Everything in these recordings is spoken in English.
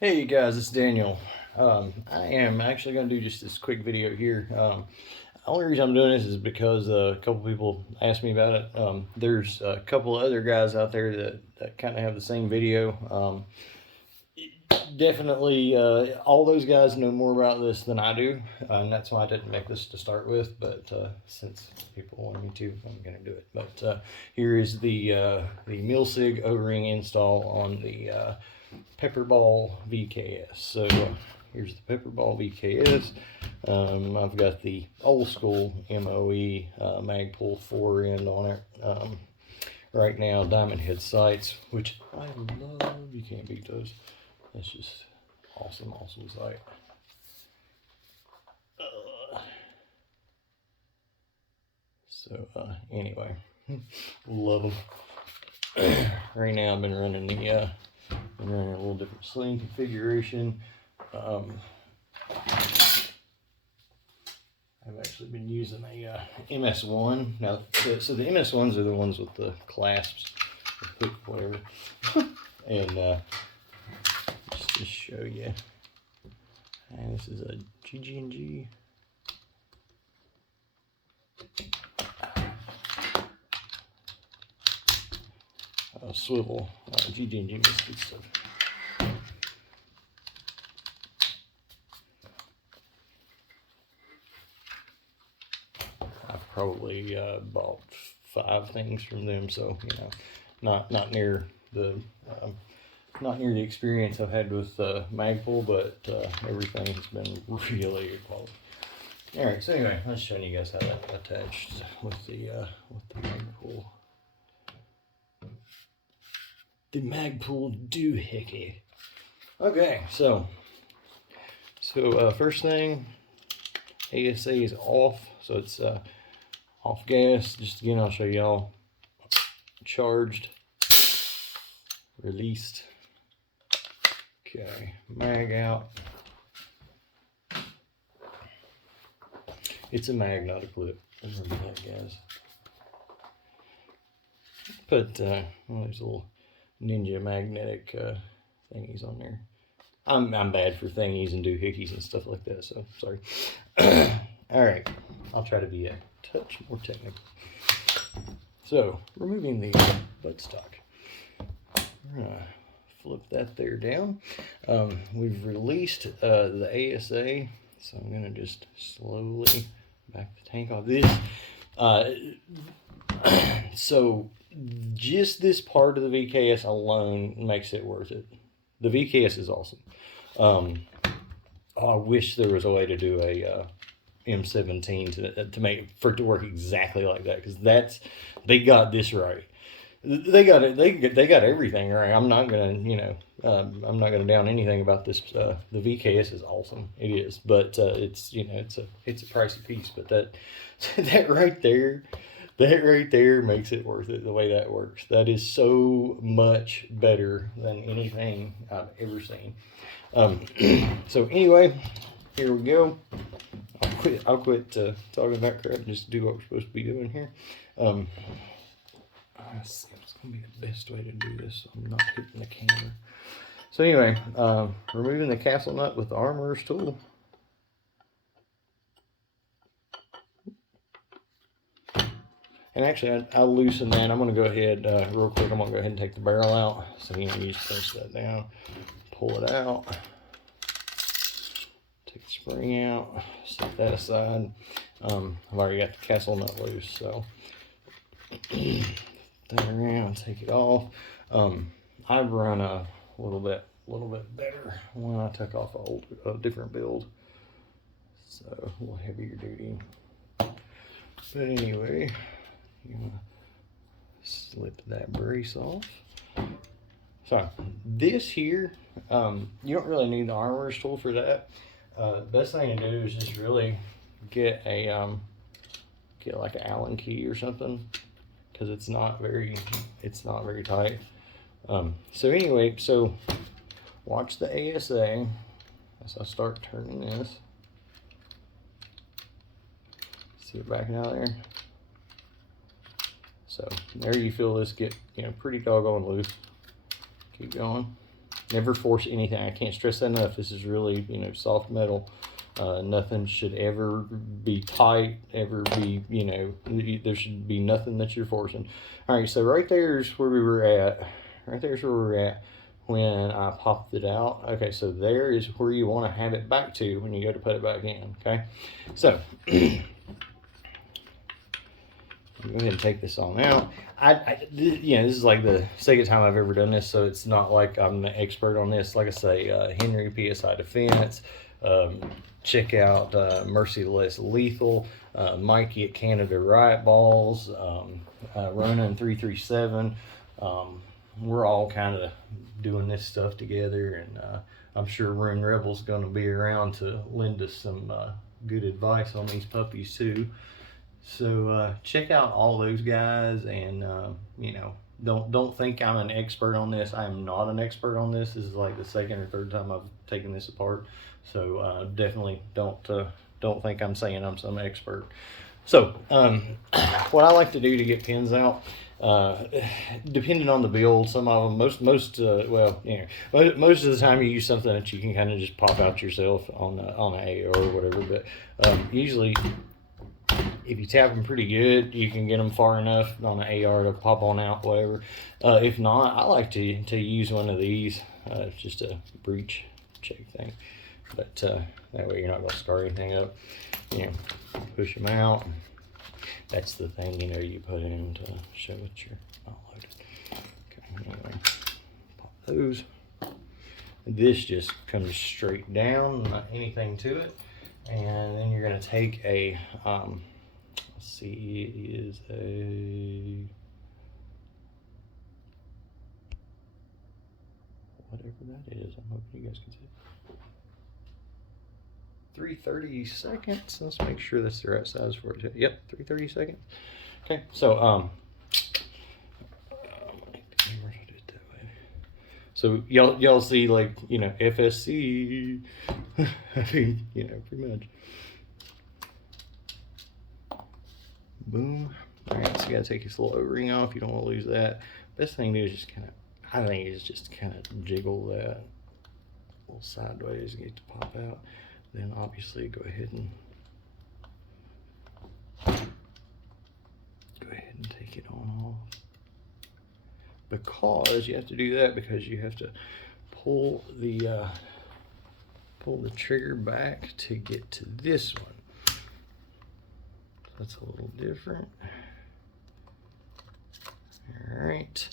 Hey guys, it's Daniel. I am actually going to do just this quick video here. The only reason I'm doing this is because a couple people asked me about it. There's a couple other guys out there that kind of have the same video. Definitely, all those guys know more about this than I do, and that's why I didn't make this to start with. But since people want me to, I'm going to do it. But here is the Milsig O-ring install on the PepperBall VKS. So here's the PepperBall VKS. I've got the old school MOE Magpul 4 end on it. Right now, diamond head sights, which I love. You can't beat those. It's just awesome sight. Anyway, love them. Right now, I've been running a little different sling configuration. I've actually been using a MS1. Now, so the MS1s are the ones with the clasps, the hook, whatever. And just to show you, and this is a GG&G. Swivel GG&G makes good stuff. I've probably bought 5 things from them, so you know, not near the experience I've had with Magpul, but everything has been really good quality. All right, so anyway, I'm just showing you guys how that attached with the Magpul. The Magpul doohickey. Okay, so first thing, ASA is off, so it's off gas. Just again, I'll show y'all. Charged, released. Okay, mag out. It's a mag, not a clip. Remember that, guys. Put one of these little ninja magnetic thingies on there. I'm bad for thingies and doohickeys and stuff like that, so sorry. All right, I'll try to be a touch more technical. So, removing the buttstock. We're gonna flip that there down. We've released the ASA, so I'm gonna just slowly back the tank off this. So just this part of the VKS alone makes it worth it. The VKS is awesome. I wish there was a way to do a M17 to make for it to work exactly like that, because they got this right. They got it. They got everything right. I'm not gonna I'm not gonna down anything about this. The VKS is awesome. It is, but it's it's a pricey piece. But that right there makes it worth it. The way that works, that is so much better than anything I've ever seen. So anyway, here we go. I'll quit talking about crap and just do what we're supposed to be doing here. It's gonna be the best way to do this so I'm not hitting the camera. So anyway, removing the castle nut with the armorer's tool. And actually, I'll loosen that. I'm going to go ahead real quick. I'm going to go ahead and take the barrel out. So you just press that down, pull it out, take the spring out, set that aside. I've already got the castle nut loose, so that around, take it off. I've run a little bit better when I took off a different build, so a little heavier duty. But anyway, you want to slip that brace off. So this here, you don't really need the armorer's tool for that. The best thing to do is just really get like an Allen key or something, because it's not very tight. So anyway, so watch the ASA as I start turning this. See it backing out there. So there you feel this get pretty doggone loose. Keep going. Never force anything. I can't stress that enough. This is really, you know, soft metal. Nothing should ever be tight, ever be, you know, there should be nothing that you're forcing. All right, so right there's where we were at. Right there's where we were at when I popped it out. Okay, so there is where you want to have it back to when you go to put it back in, okay? So, go ahead and take this on out. You know, this is like the second time I've ever done this, so it's not like I'm an expert on this. Like I say, Henry PSI Defense. Check out Merciless Lethal, Mikey at Canada Riot Balls, Ronin 337. We're all kind of doing this stuff together, and I'm sure Rune Rebel's going to be around to lend us some good advice on these puppies too. So check out all those guys, and you know, don't think I'm an expert on this. I am not an expert on this. This is like the second or third time I've taken this apart. So definitely don't think I'm saying I'm some expert. So what I like to do to get pins out, depending on the build, some of them, most well, you know, most of the time you use something that you can kind of just pop out yourself on an AR or whatever. But usually, if you tap them pretty good, you can get them far enough on an AR to pop on out, whatever. If not, I like to use one of these, just a breech check thing. But that way you're not going to scar anything up. You know, push them out. That's the thing, you know, you put in to show that you're not loaded. Okay, anyway, pop those. This just comes straight down, not anything to it. And then you're going to take a, let's see, it is a, whatever that is, I'm hoping you guys can see it. 3/32. Let's make sure that's the right size for it. Yep, 3/32. Okay, so so y'all see, like, you know, FSC. I mean, you know, pretty much. Boom. All right, so you gotta take this little O-ring off. You don't want to lose that. Best thing to do is just kind of, I think, is just kind of jiggle that a little sideways and get it to pop out. Then obviously go ahead and take it on off, because you have to do that because you have to pull the trigger back to get to this one. That's a little different. All right,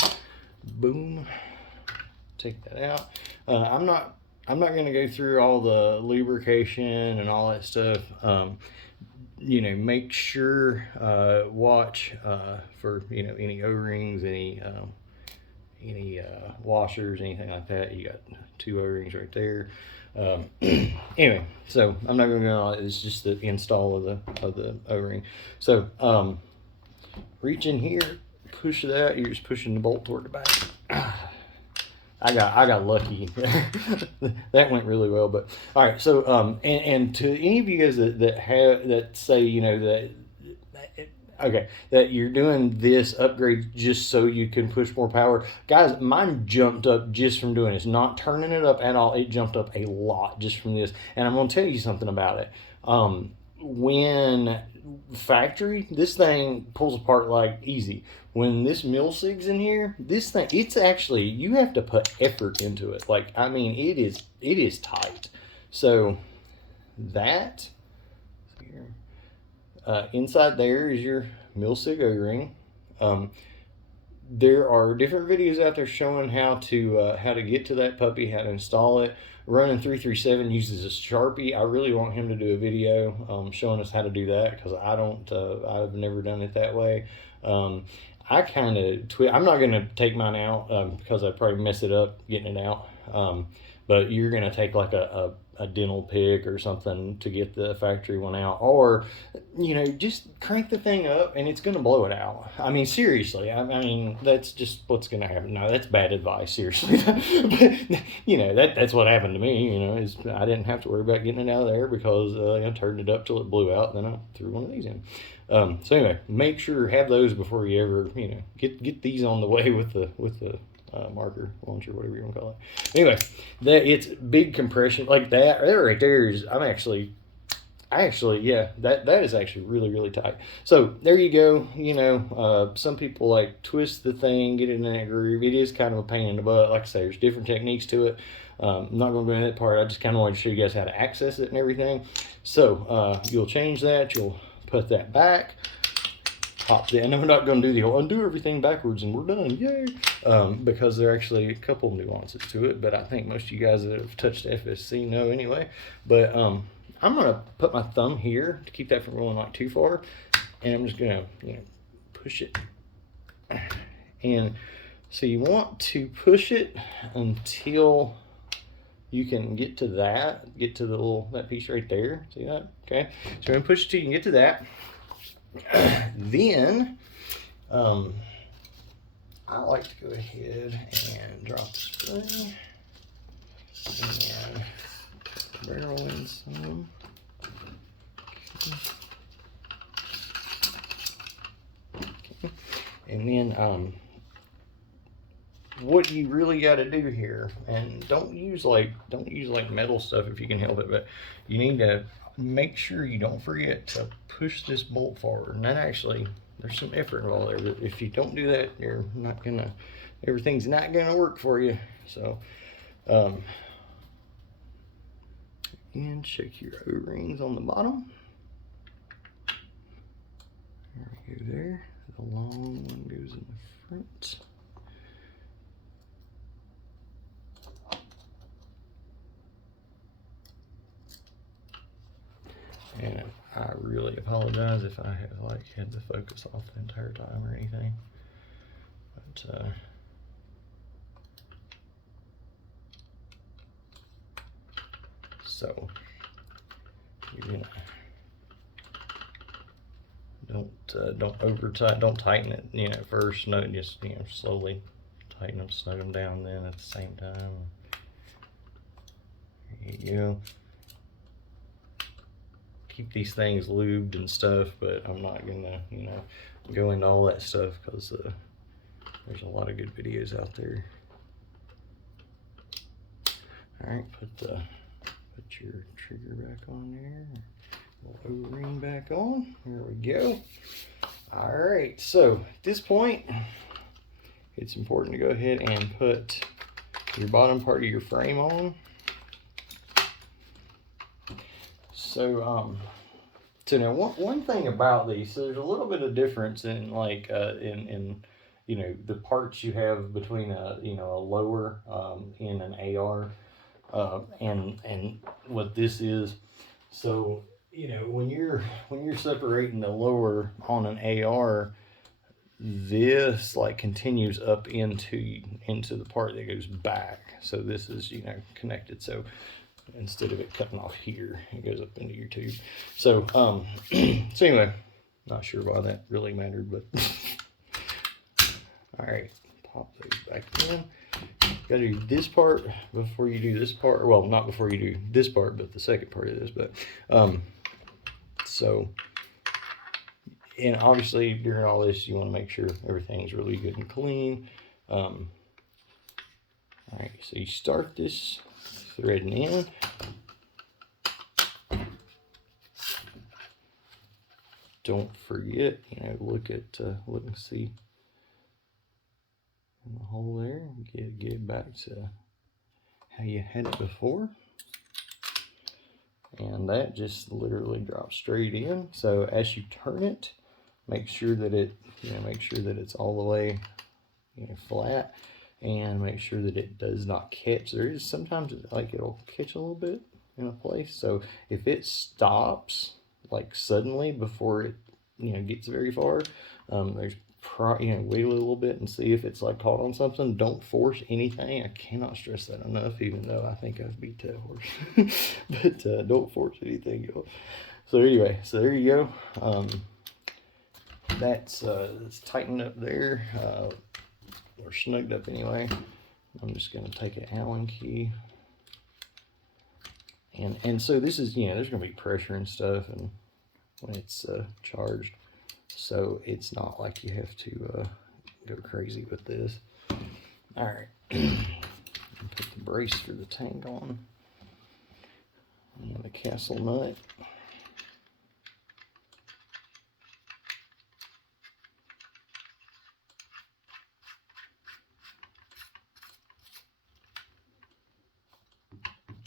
boom. Take that out. I'm not going to go through all the lubrication and all that stuff. You know, make sure, watch for, you know, any O-rings, any washers, anything like that. You got 2 O-rings right there. Anyway, so I'm not going to go on. It's just the install of the O-ring. So reach in here, push that. You're just pushing the bolt toward the back. I got lucky. That went really well. But all right, so and to any of you guys that say, you know, that you're doing this upgrade just so you can push more power, guys, mine jumped up just from doing this, not turning it up at all. It jumped up a lot just from this, and I'm going to tell you something about it. When factory, this thing pulls apart like easy. When this Milsig's in here, this thing, it's actually, you have to put effort into it. Like, I mean, it is tight. So that here, inside there is your Milsig O-ring. There are different videos out there showing how to get to that puppy, how to install it. Ronin 337 uses a Sharpie. I really want him to do a video showing us how to do that, because I've never done it that way. I kind of I'm not going to take mine out because I'd probably mess it up getting it out. But you're going to take like a dental pick or something to get the factory one out, or, you know, just crank the thing up and it's going to blow it out. I mean, seriously, I mean, that's just what's going to happen. No, that's bad advice, seriously. But, you know, that's what happened to me, you know, is I didn't have to worry about getting it out of there because I turned it up till it blew out, and then I threw one of these in. So anyway, make sure have those before you ever, you know, get these on the way with the marker launcher, whatever you want to call it. Anyway, that it's big compression like that. That right there is, yeah, that is actually really, really tight. So there you go. You know, some people like twist the thing, get it in that groove. It is kind of a pain in the butt. Like I say, there's different techniques to it. I'm not going to go into that part. I just kind of want to show you guys how to access it and everything. So you'll change that. You'll put that back. Pop that. I know we're not going to do the whole undo everything backwards and we're done. Yay! Because there are actually a couple nuances to it, but I think most of you guys that have touched FSC know anyway. But I'm going to put my thumb here to keep that from rolling like too far, and I'm just going to, you know, push it. And so you want to push it until you can get to that, get to the little, that piece right there. See that? Okay. So I'm going to push it till you can get to that. Then I like to go ahead and drop the spring and barrel in some. Okay. And then what you really got to do here, and don't use like metal stuff if you can help it, but you need to make sure you don't forget to push this bolt forward. And that actually, there's some effort involved there, but if you don't do that, you're not gonna, everything's not gonna work for you. So and check your O-rings on the bottom. There we go there. The long one goes in the front. And I really apologize if I have like had the focus off the entire time or anything. But so you're gonna don't tighten it, you know, first. No, just, you know, slowly tighten them, snug them down then at the same time. There you go. Keep these things lubed and stuff, but I'm not gonna, you know, go into all that stuff because there's a lot of good videos out there. All right, put your trigger back on there. Little O-ring back on. There we go. All right, so at this point, it's important to go ahead and put your bottom part of your frame on. So so now one thing about these, so there's a little bit of difference in like in you know, the parts you have between a, you know, a lower in an AR and what this is. So, you know, when you're separating the lower on an AR, this like continues up into the part that goes back. So this is, you know, connected. So instead of it cutting off here, it goes up into your tube. So so anyway, not sure why that really mattered, but all right, pop those back in. Got to do this part before you do this part. Well, not before you do this part, but the second part of this. But so, and obviously during all this, you want to make sure everything's really good and clean. All right, so you start this threading in. Don't forget, you know, look and see in the hole there. Get back to how you had it before, and that just literally drops straight in. So as you turn it, make sure that it's all the way, you know, flat, and make sure that it does not catch. There is sometimes like it'll catch a little bit in a place. So if it stops like suddenly before it, you know, gets very far, there's wiggle it a little bit and see if it's like caught on something. Don't force anything. I cannot stress that enough, even though I think I've beat that horse. But don't force anything, y'all. So anyway, so there you go. That's tightened up there, or snugged up anyway. I'm just gonna take an Allen key, and so this is, you know, there's gonna be pressure and stuff, and when it's charged, so it's not like you have to go crazy with this. All right. Put the brace for the tank on. And the castle nut.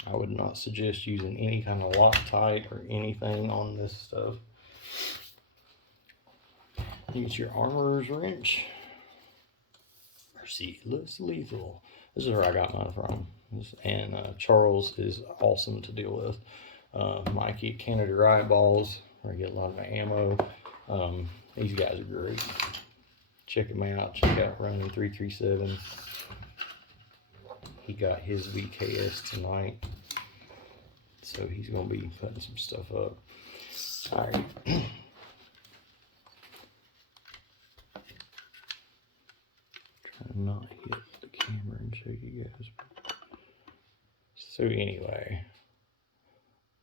I would not suggest using any kind of Loctite or anything on this stuff. Use your armorer's wrench. Merciless lethal. This is where I got mine from. And Charles is awesome to deal with. Mikey at Canada Riot Balls, where I get a lot of my ammo. These guys are great. Check them out. Check out Running 337. He got his VKS tonight, so he's gonna be putting some stuff up. All right. Try to not hit the camera and show you guys. So anyway,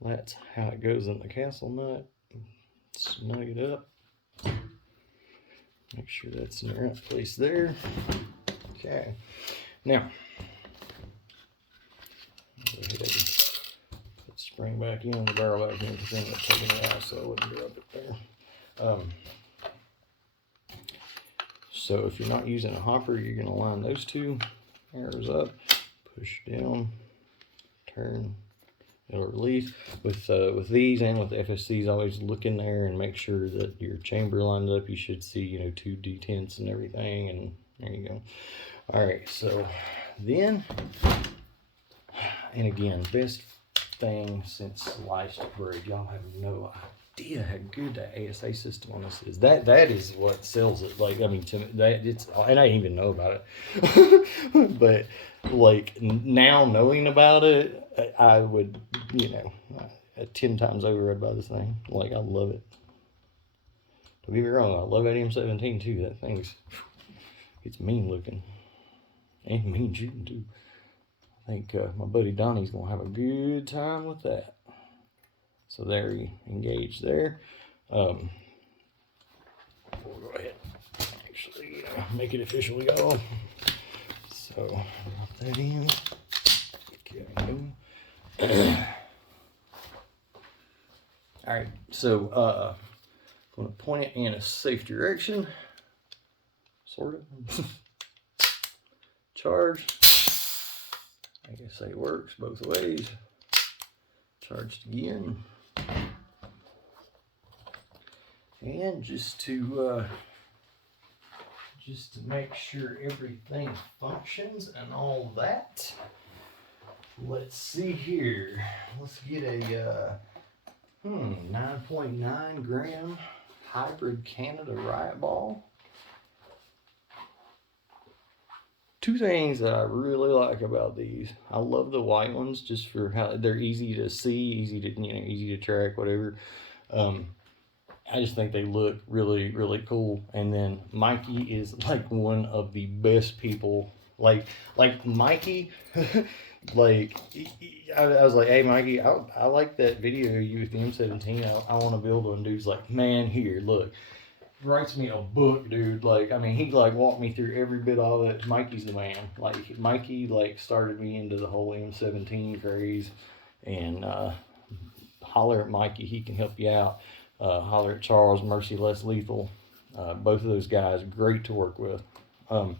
that's how it goes in the castle nut. Snug it up. Make sure that's in the right place there. Okay. Now, go ahead and put the spring back in, the barrel back in, because I ended up taking it out, so I wouldn't grab it there. So if you're not using a hopper, you're going to line those two arrows up, push down, turn, it'll release. With these and with the FSCs, always look in there and make sure that your chamber lines up. You should see, you know, 2 detents and everything, and there you go. All right, so then, and again, best thing since sliced bread. Y'all have no idea how good the ASA system on this is. That is what sells it. Like, I mean, to me, that it's, and I didn't even know about it. But like now knowing about it, I would, you know, 10 times over I'd buy this thing. Like, I love it. Don't get me wrong, I love that M17 too. That thing's, it's mean looking and mean shooting too. I think my buddy Donnie's gonna have a good time with that. So there you engage there. We'll go ahead and actually make it officially go. So drop that in. Okay. All right, so I'm gonna point it in a safe direction, sort of. Charge. I guess it works both ways. Charged again. And just to make sure everything functions and all that, let's see here. Let's get a 9.9 gram hybrid Canada Riot Ball. Two things that I really like about these. I love the white ones just for how they're easy to see, easy to track, whatever. I just think they look really, really cool. And then Mikey is like one of the best people. Like Mikey, like I was like, hey Mikey, I like that video of you with the M17. I want to build one. Dude's like, man, here, look. Writes me a book, dude. Like, I mean, he like walked me through every bit of it. Mikey's the man. Like, Mikey like started me into the whole M17 craze. And holler at Mikey, he can help you out. Holler at Charles, Merciless Lethal. Both of those guys, great to work with. I'll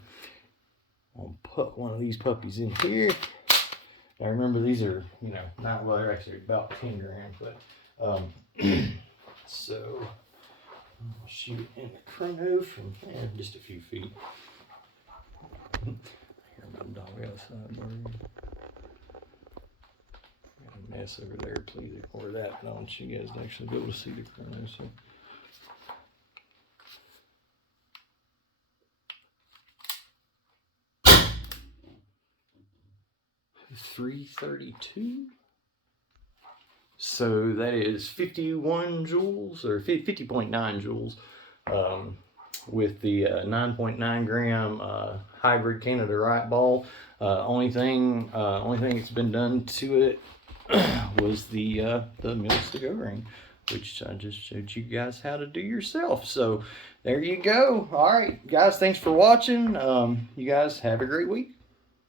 put one of these puppies in here. Now remember, these are, you know, not, well, they're actually about 10 grams, but so I'll shoot it in the chrono from just a few feet. I hear my dog outside. Got a mess over there. Please ignore that. I don't want you guys to actually be able to see the chrono. So. .332. So that is 51 joules or 50.9 joules with the 9.9 gram hybrid Canada Riot Ball. Only thing that's been done to it was the Milsig O-ring, which I just showed you guys how to do yourself. So there you go. All right, guys, thanks for watching. You guys have a great week.